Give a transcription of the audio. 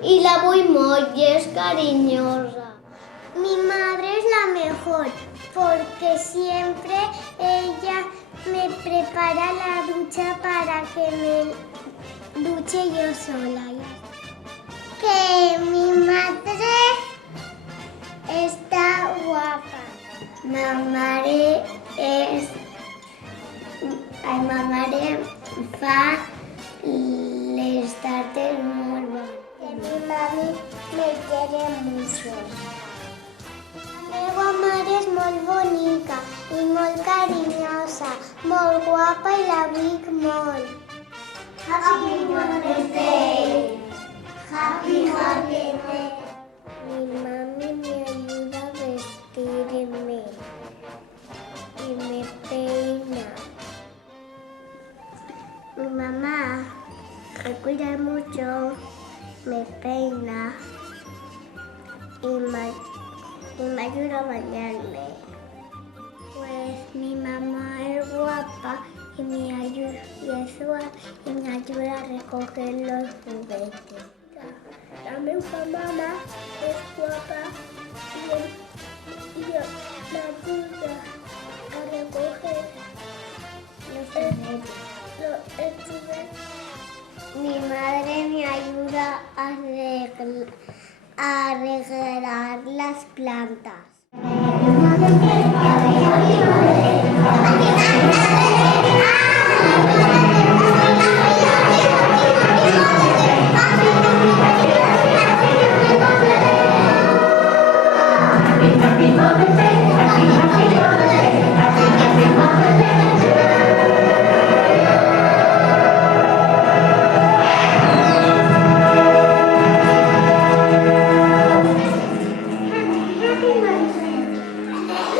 y la muy es cariñosa. Mi madre es la mejor porque siempre ella me prepara la ducha para que me duche yo sola. Que mi madre está guapa. Ma mare fa les tardes molt bons. Que mi mami me quiere mucho. La meva mare és molt bonica i molt carinyosa, molt guapa i la vull molt. Happy Mother's Day! Happy Mother's Day! Mi mami me ayuda a vestirme y me peina. Mi mamá me cuida mucho, me peina y me ayuda a bañarme. Pues mi mamá es guapa y me ayuda, y me ayuda a recoger los juguetes. La meva mamá es guapa y me ayuda a recoger los juguetes. Mi madre me ayuda a regar las plantas. Happy